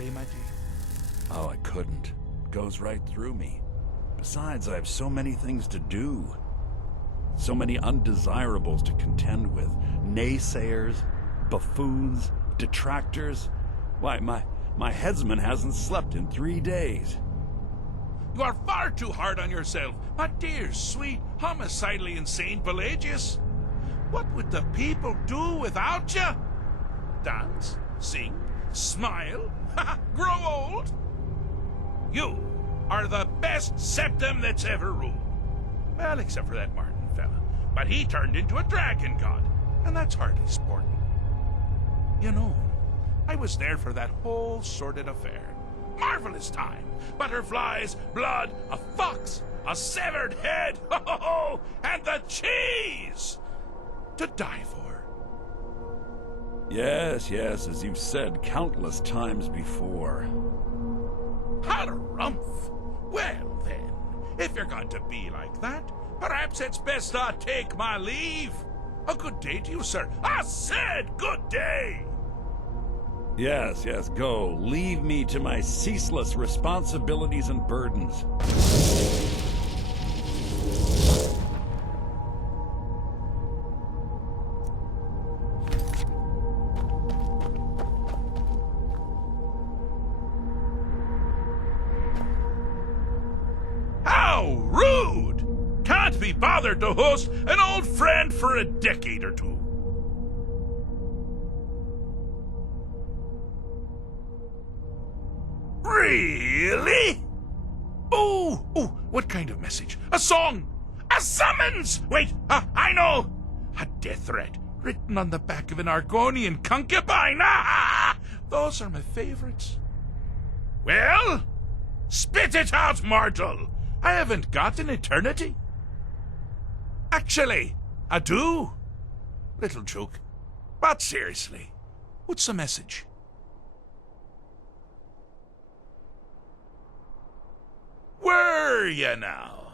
belly, my dear? Oh, I couldn't. It goes right through me. Besides, I have so many things to do. So many undesirables to contend with. Naysayers, buffoons, detractors. Why, my headsman hasn't slept in 3 days. You are far too hard on yourself, my dear, sweet, homicidally insane Pelagius. What would the people do without you? Dance, sing, smile, grow old? You are the best septum that's ever ruled. Well, except for that Martin fella. But he turned into a dragon god, and that's hardly sporting. You know, I was there for that whole sordid affair. Marvelous time. Butterflies, blood, a fox, a severed head, and the cheese to die for. Yes, as you've said countless times before. Harumph! Well then, if you're going to be like that, perhaps it's best I take my leave. A good day to you, sir. I said good day! Yes, go. Leave me to my ceaseless responsibilities and burdens. How rude! Can't be bothered to host an old friend for a decade or two. Really? Oh, what kind of message? A song? A summons? Wait, I know! A death threat written on the back of an Argonian concubine. Those are my favorites. Well, spit it out, mortal. I haven't got an eternity. Actually, I do. Little joke. But seriously, what's the message? Were you now?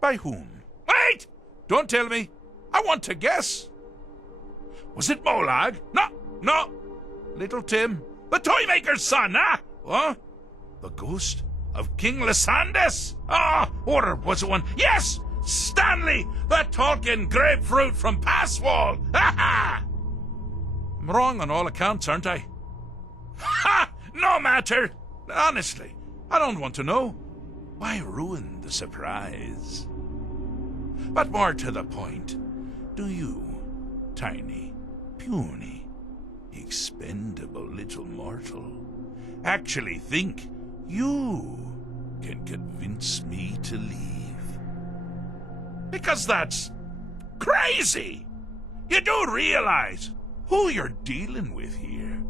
By whom? Wait! Don't tell me. I want to guess. Was it Molag? No. Little Tim. The Toymaker's son, huh? What? The ghost of King Lysandas? Or was it one? Yes! Stanley, the talking grapefruit from Passwall. I'm wrong on all accounts, aren't I? No matter. Honestly, I don't want to know. Why ruin the surprise? But more to the point, do you, tiny, puny, expendable little mortal, actually think you can convince me to leave? Because that's crazy! You do realize who you're dealing with here.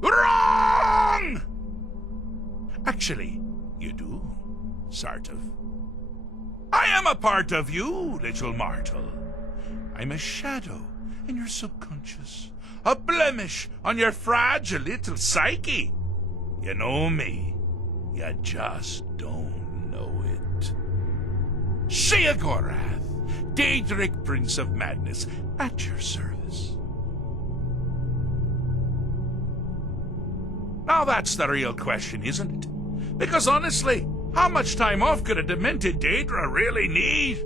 Wrong! Actually, you do, sort of. I am a part of you, little mortal. I'm a shadow in your subconscious, a blemish on your fragile little psyche. You know me, you just don't know it. Sheogorath, Daedric Prince of Madness, at your service. Now that's the real question, isn't it? Because honestly, how much time off could a demented Daedra really need?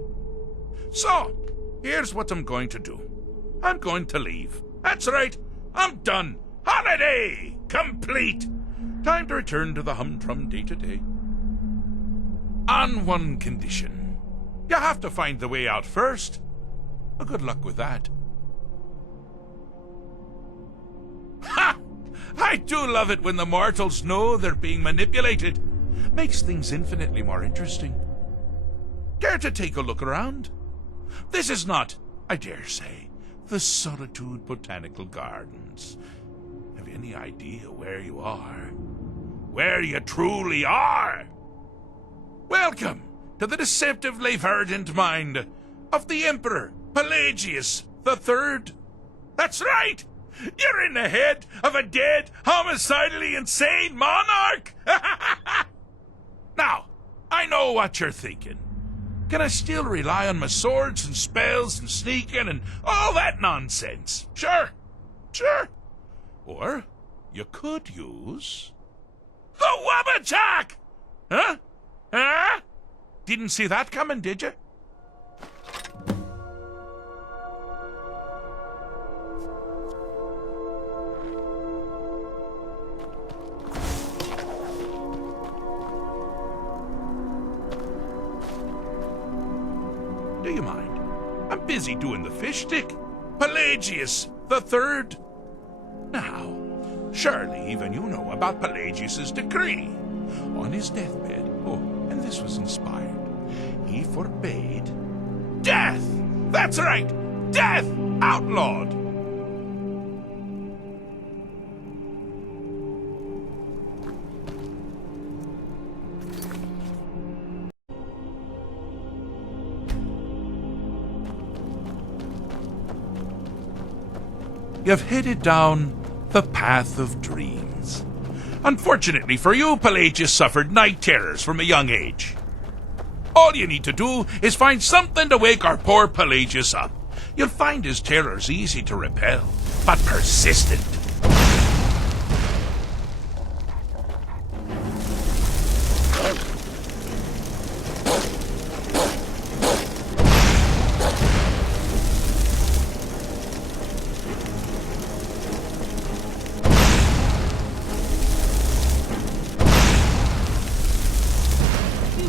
So, here's what I'm going to do. I'm going to leave. That's right, I'm done. Holiday complete. Time to return to the humdrum day-to-day. On one condition. You have to find the way out first. Well, good luck with that. Ha! I do love it when the mortals know they're being manipulated. Makes things infinitely more interesting. Care to take a look around? This is not, I dare say, the Solitude Botanical Gardens. Have you any idea where you are? Where you truly are? Welcome to the deceptively verdant mind of the Emperor Pelagius III. That's right! You're in the head of a dead, homicidally insane monarch! Now, I know what you're thinking. can I still rely on my swords and spells and sneaking and all that nonsense? Sure. Or you could use the Wabbajack! Huh? Didn't see that coming, did you? Do you mind? I'm busy doing the fish stick. Pelagius the Third. Now, surely even you know about Pelagius's decree. On his deathbed, and this was inspired, he forbade death! That's right! Death! Outlawed! You've headed down the path of dreams. Unfortunately for you, Pelagius suffered night terrors from a young age. All you need to do is find something to wake our poor Pelagius up. You'll find his terrors easy to repel, but persistent.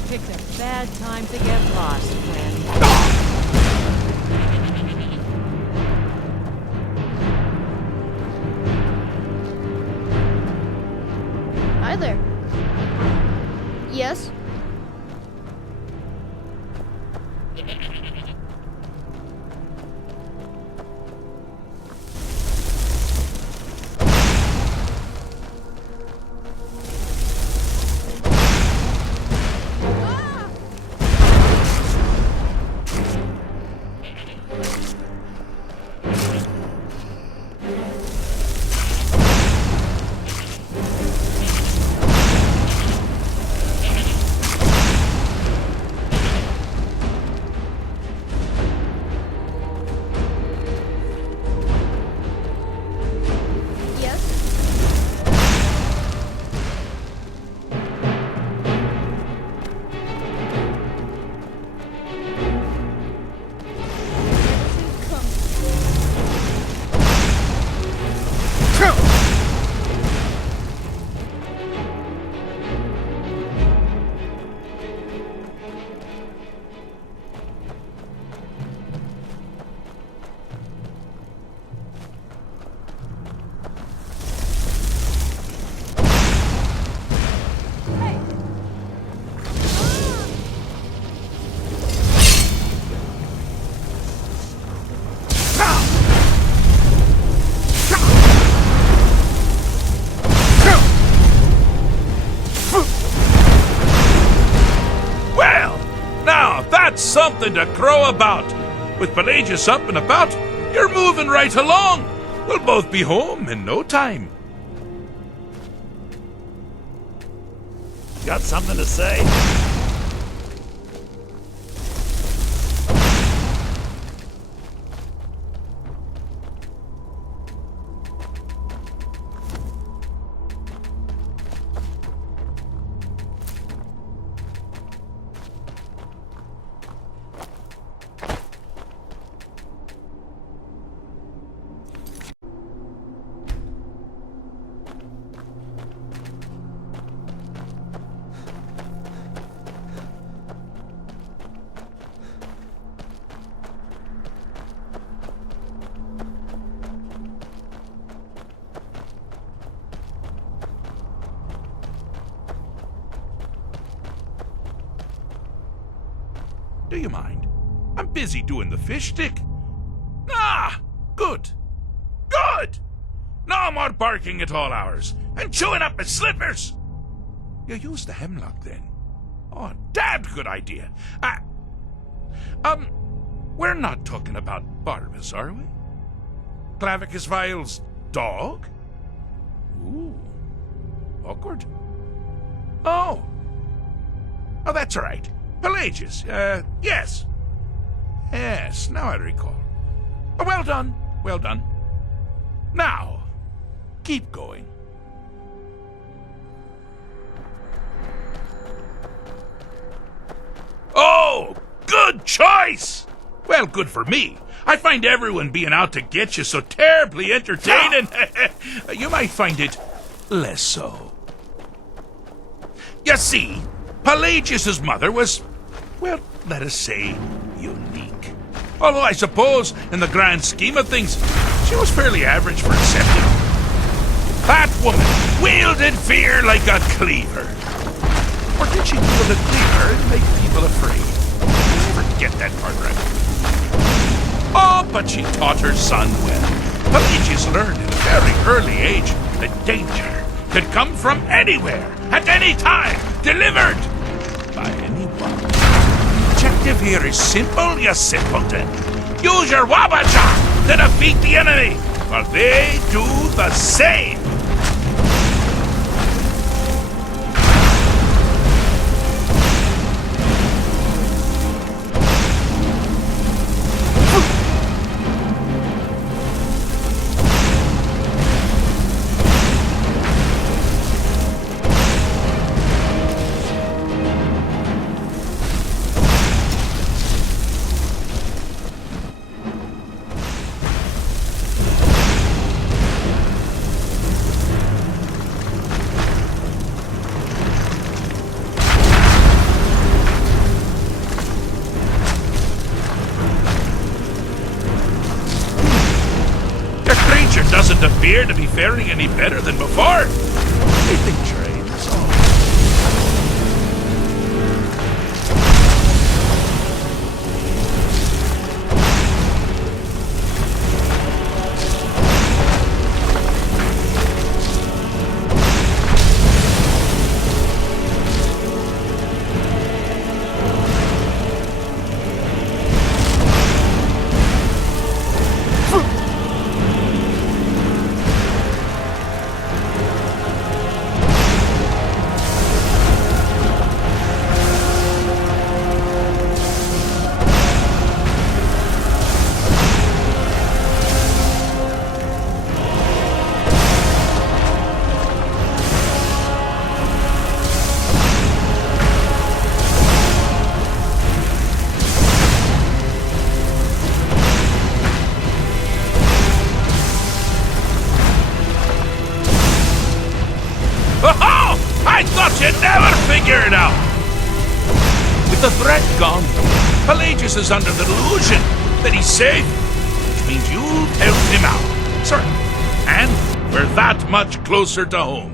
Picked a bad time to get lost, friend. Hi there. Yes? Something to crow about. With Pelagius up and about, you're moving right along. We'll both be home in no time. Got something to say? Do you mind? I'm busy doing the fish stick. Ah, good. Good! No more barking at all hours and chewing up my slippers. You use the hemlock then? Oh, damned good idea. We're not talking about Barbas, are we? Clavicus Vile's dog? Ooh, awkward. Oh, that's all right. Pelagius, yes. Yes, now I recall. Well done, well done. Now, keep going. Oh, good choice! Well, good for me. I find everyone being out to get you so terribly entertaining. You might find it less so. You see, Pelagius's mother was, well, let us say, unique. Although I suppose, in the grand scheme of things, she was fairly average for a septic. That woman wielded fear like a cleaver. Or did she wield a cleaver and make people afraid? Forget that part, right? Oh, but she taught her son well. Pelagius learned at a very early age that danger could come from anywhere, at any time, delivered by anyone. Objective here is simple, you simpleton. Use your Wabacha to defeat the enemy, while they do the same. Doesn't appear to be faring any better than before. Anything trade, that's all. I thought you'd never figure it out! With the threat gone, Pelagius is under the delusion that he's safe, which means you've helped him out. Certainly. And we're that much closer to home.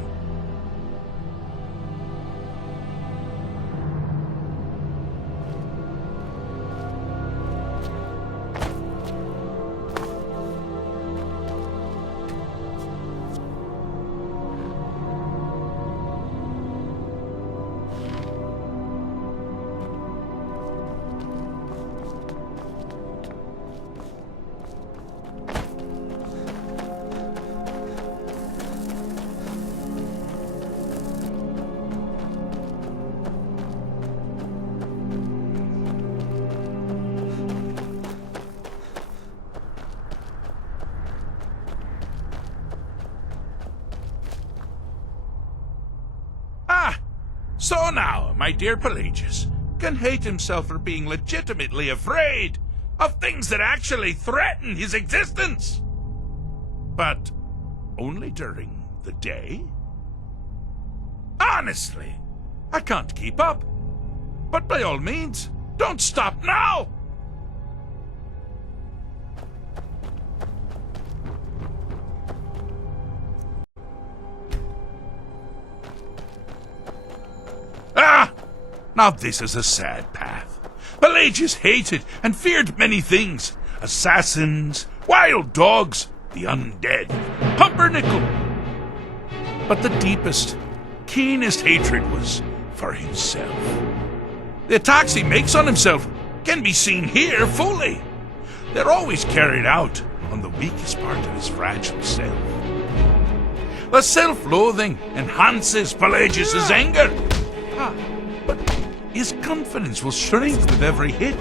So now, my dear Pelagius can hate himself for being legitimately afraid of things that actually threaten his existence. But only during the day? Honestly, I can't keep up. But by all means, don't stop now! Now this is a sad path. Pelagius hated and feared many things. Assassins, wild dogs, the undead, pumpernickel. But the deepest, keenest hatred was for himself. The attacks he makes on himself can be seen here fully. They're always carried out on the weakest part of his fragile self. The self-loathing enhances Pelagius's anger. But His confidence will shrink with every hit.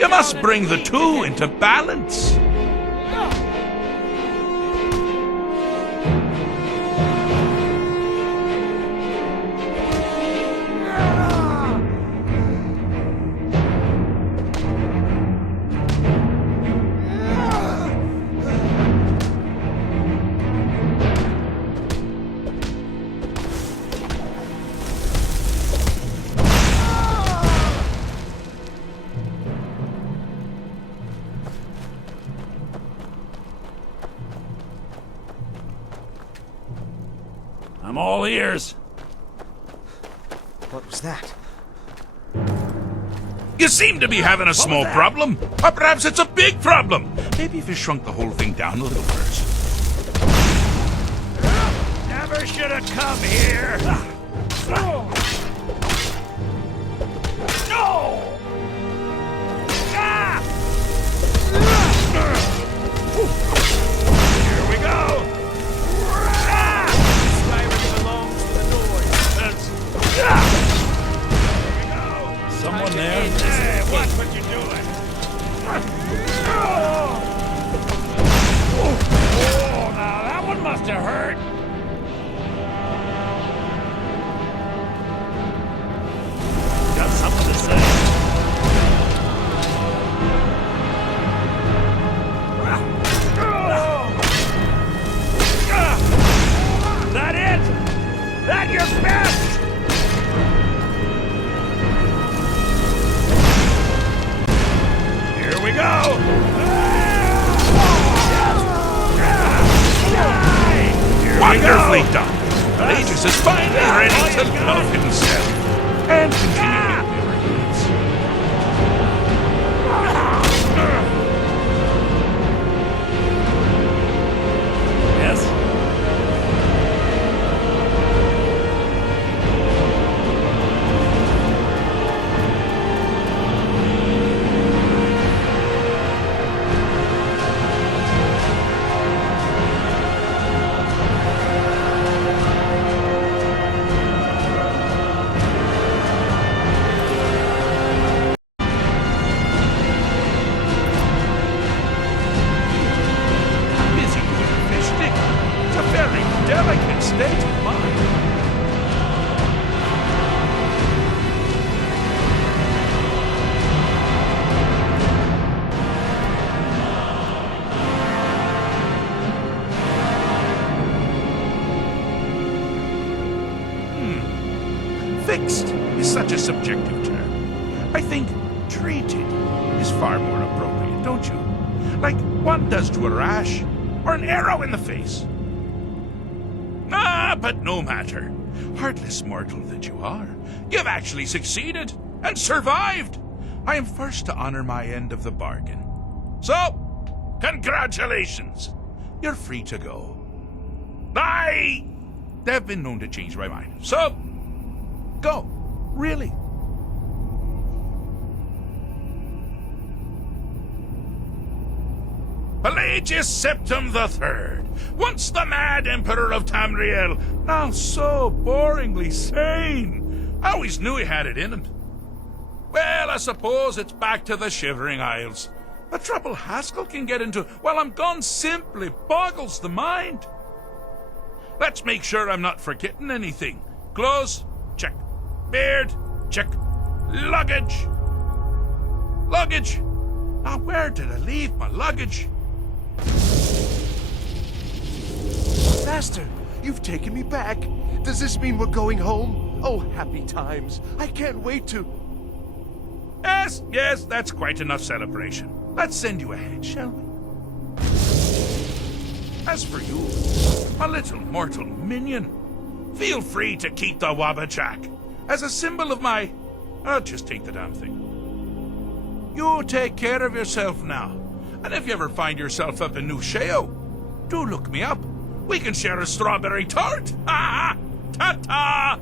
You must bring the two into balance. I'm all ears. What was that? You seem to be having a small problem. Or perhaps it's a big problem. Maybe if you shrunk the whole thing down a little first. Never should have come here. No! Ah! Here we go. Ah! Skyrim belongs to the North. Here we go. Someone there? Hey, watch what you're doing. Oh, now that one must have hurt. Got something to say. That it? That your best? Here we go. Here we Wonderfully go. done. Pelagius is finally ready to love himself and continue being where he is. Yes. Busy doing fish stick. It's a very delicate state of mind. Fixed is such a subjective term. I think treated is far more appropriate, don't you? Like one does to a rash or an arrow in the face. Ah, but no matter. Heartless mortal that you are, you've actually succeeded and survived. I am first to honor my end of the bargain. So, congratulations. You're free to go. They've been known to change my mind. So, go. Really. Pelagius Septim III, once the mad Emperor of Tamriel, now so boringly sane. I always knew he had it in him. Well, I suppose it's back to the Shivering Isles. The trouble Haskell can get into while I'm gone simply boggles the mind. Let's make sure I'm not forgetting anything. Clothes, check. Beard, check. Luggage. Luggage. Now, where did I leave my luggage? Master, you've taken me back. Does this mean we're going home? Oh, happy times. I can't wait to... Yes, that's quite enough celebration. Let's send you ahead, shall we? As for you, my little mortal minion, feel free to keep the Wabachak as a symbol of my... I'll just take the damn thing. You take care of yourself now. And if you ever find yourself up in New Sheo, do look me up. We can share a strawberry tart. Ha ha! Ta-ta!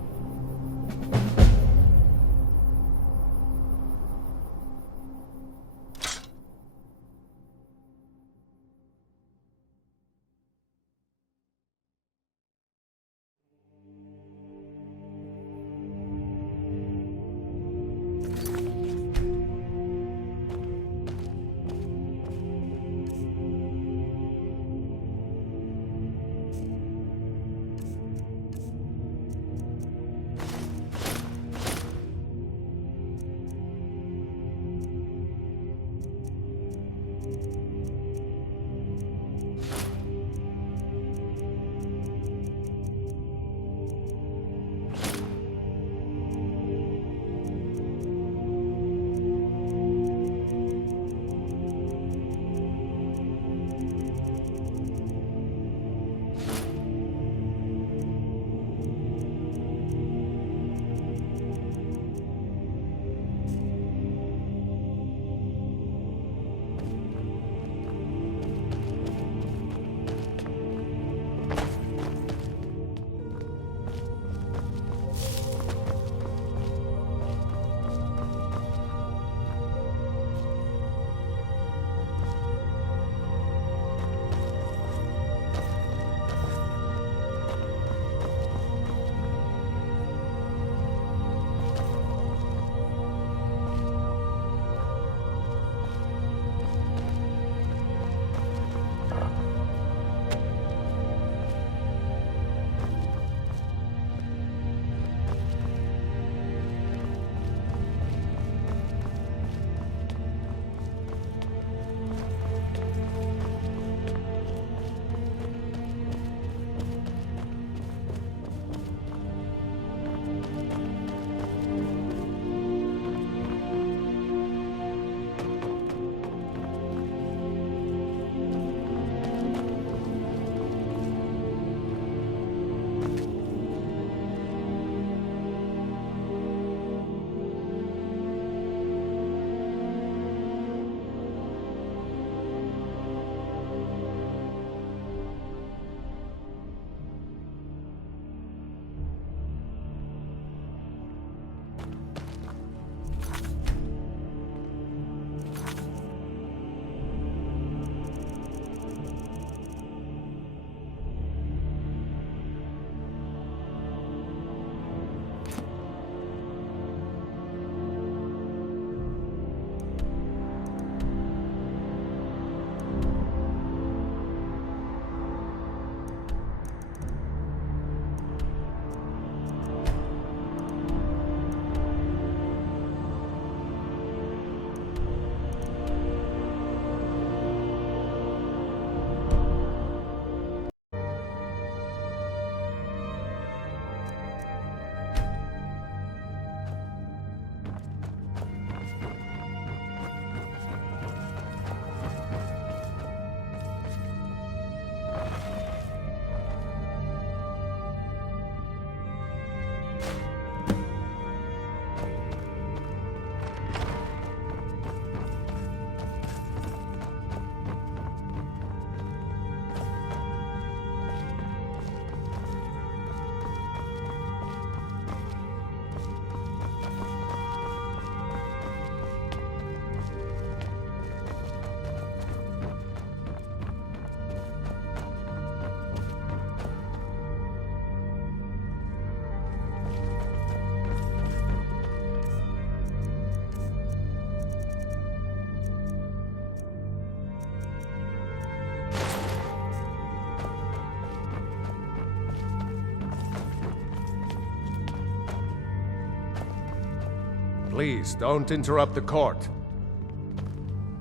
Please, don't interrupt the court.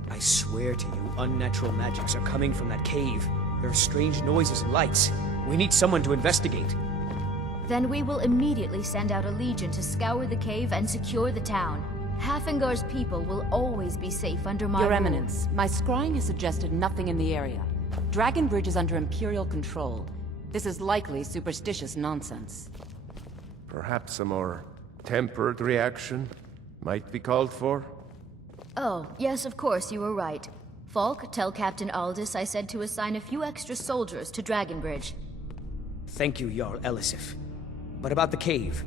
I swear to you, unnatural magics are coming from that cave. There are strange noises and lights. We need someone to investigate. Then we will immediately send out a legion to scour the cave and secure the town. Hafingar's people will always be safe under my Your rule. Eminence, my scrying has suggested nothing in the area. Dragon Bridge is under Imperial control. This is likely superstitious nonsense. Perhaps a more tempered reaction might be called for? Oh, yes, of course, you were right. Falk, tell Captain Aldous I said to assign a few extra soldiers to Dragon Bridge. Thank you, Jarl Elisif. But about the cave?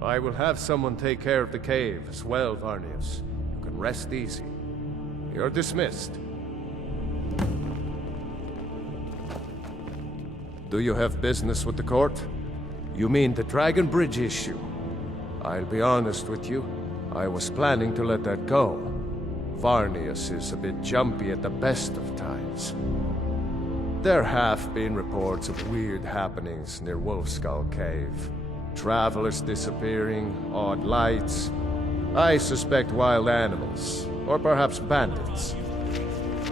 I will have someone take care of the cave as well, Varnius. You can rest easy. You're dismissed. Do you have business with the court? You mean the Dragon Bridge issue? I'll be honest with you. I was planning to let that go. Varnius is a bit jumpy at the best of times. There have been reports of weird happenings near Wolfskull Cave. Travelers disappearing, odd lights. I suspect wild animals, or perhaps bandits.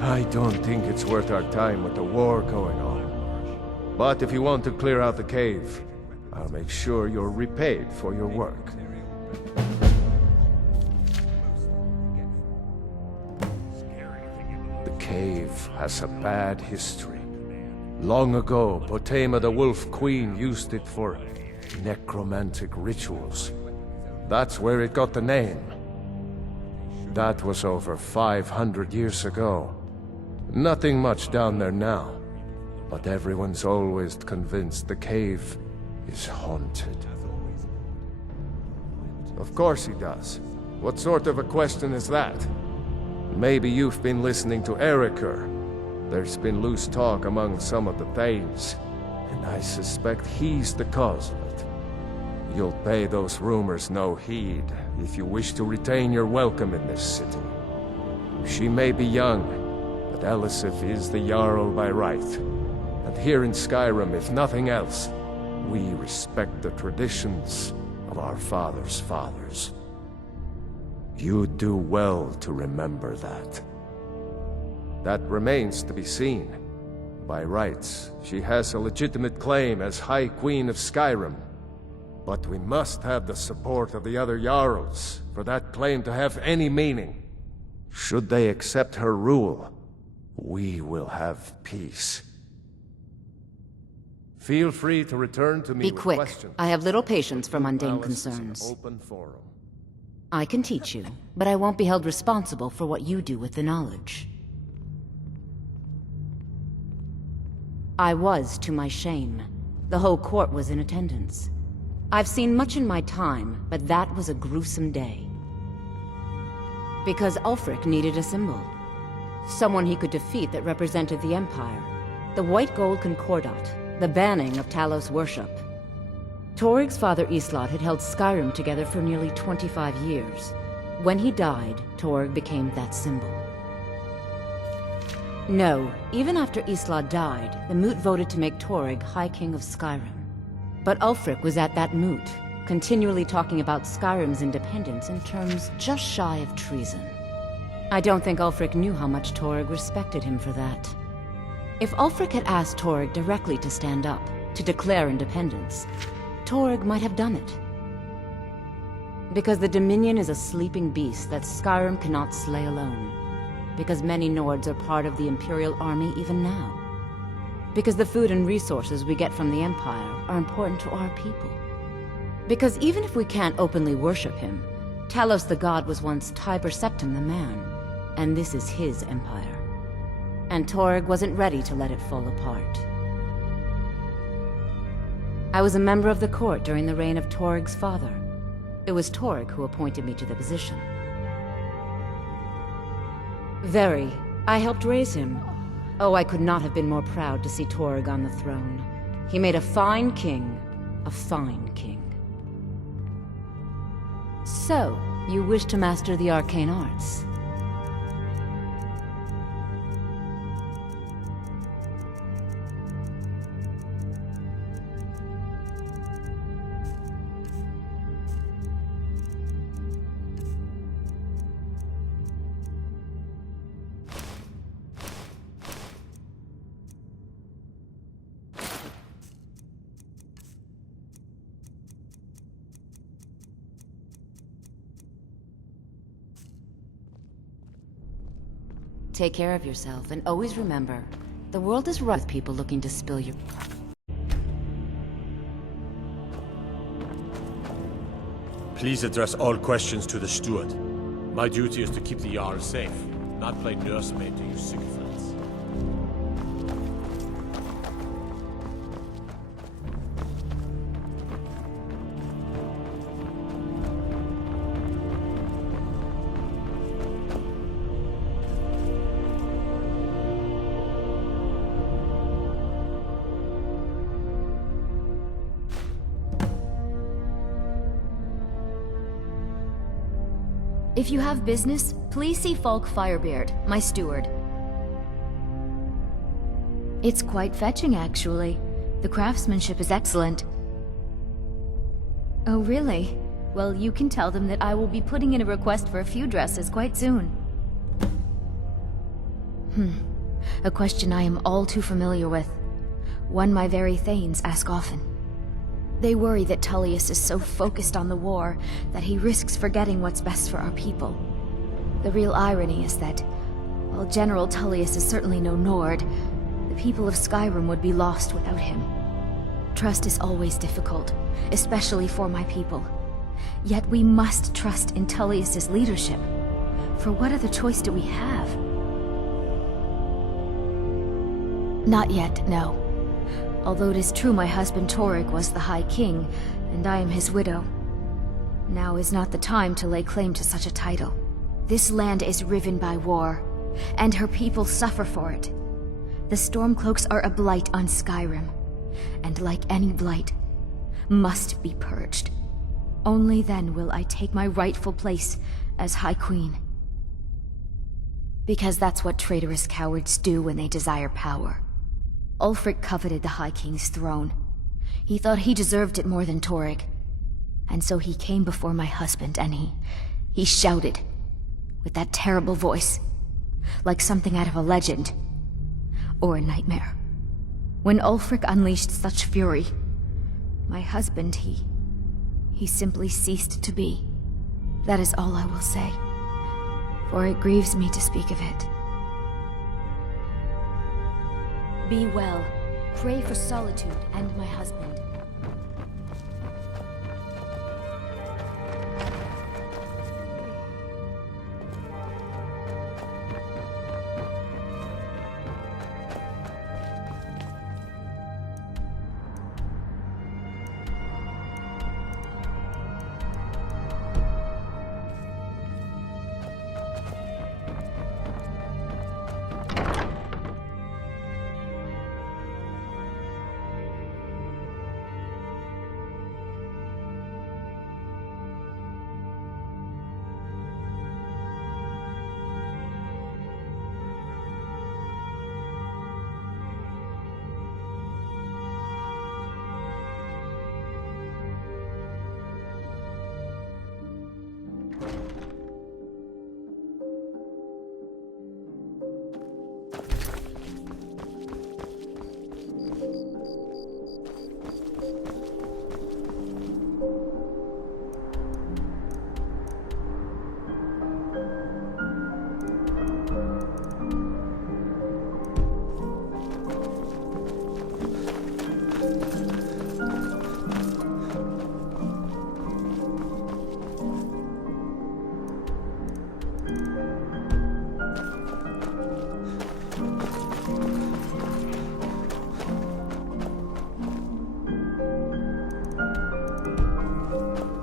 I don't think it's worth our time with the war going on. But if you want to clear out the cave, I'll make sure you're repaid for your work. The cave has a bad history. Long ago, Potema the Wolf Queen used it for necromantic rituals. That's where it got the name. That was over 500 years ago. Nothing much down there now, but everyone's always convinced the cave is haunted. Of course he does. What sort of a question is that? Maybe you've been listening to Eriker. There's been loose talk among some of the Thanes, and I suspect he's the cause of it. You'll pay those rumors no heed if you wish to retain your welcome in this city. She may be young, but Elisif is the Jarl by right. And here in Skyrim, if nothing else, we respect the traditions of our fathers' fathers. You do well to remember that. That remains to be seen. By rights, she has a legitimate claim as High Queen of Skyrim. But we must have the support of the other Jarls for that claim to have any meaning. Should they accept her rule, we will have peace. Feel free to return to me Be with quick. questions. I have little patience for mundane Palace is an concerns. open forum. I can teach you, but I won't be held responsible for what you do with the knowledge. I was, to my shame. The whole court was in attendance. I've seen much in my time, but that was a gruesome day. Because Ulfric needed a symbol. Someone he could defeat that represented the Empire. The white gold concordat, the banning of Talos worship. Toryg's father Islot had held Skyrim together for nearly 25 years. When he died, Toryg became that symbol. No, even after Islot died, the Moot voted to make Toryg High King of Skyrim. But Ulfric was at that moot, continually talking about Skyrim's independence in terms just shy of treason. I don't think Ulfric knew how much Toryg respected him for that. If Ulfric had asked Toryg directly to stand up, to declare independence, Toryg might have done it. Because the Dominion is a sleeping beast that Skyrim cannot slay alone. Because many Nords are part of the Imperial Army even now. Because the food and resources we get from the Empire are important to our people. Because even if we can't openly worship him, Talos the God was once Tiber Septim the man, and this is his empire. And Toryg wasn't ready to let it fall apart. I was a member of the court during the reign of Toryg's father. It was Toryg who appointed me to the position. Very. I helped raise him. Oh, I could not have been more proud to see Toryg on the throne. He made a fine king. A fine king. So, you wish to master the arcane arts? Take care of yourself, and always remember, the world is rife with people looking to spill your... Please address all questions to the steward. My duty is to keep the Jarl safe, not play nursemaid to you sycophants. If you have business, please see Falk Firebeard, my steward. It's quite fetching, actually. The craftsmanship is excellent. Oh, really? Well, you can tell them that I will be putting in a request for a few dresses quite soon. A question I am all too familiar with. One my very Thanes ask often. They worry that Tullius is so focused on the war that he risks forgetting what's best for our people. The real irony is that, while General Tullius is certainly no Nord, the people of Skyrim would be lost without him. Trust is always difficult, especially for my people. Yet we must trust in Tullius's leadership. For what other choice do we have? Not yet, no. Although it is true my husband Torygg was the High King, and I am his widow. Now is not the time to lay claim to such a title. This land is riven by war, and her people suffer for it. The Stormcloaks are a blight on Skyrim, and like any blight, must be purged. Only then will I take my rightful place as High Queen. Because that's what traitorous cowards do when they desire power. Ulfric coveted the High King's throne. He thought he deserved it more than Torygg. And so he came before my husband and he shouted, with that terrible voice, like something out of a legend, or a nightmare. When Ulfric unleashed such fury, my husband, he simply ceased to be. That is all I will say, for it grieves me to speak of it. Be well. Pray for Solitude and my husband.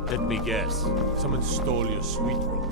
Let me guess. Someone stole your sweet robe.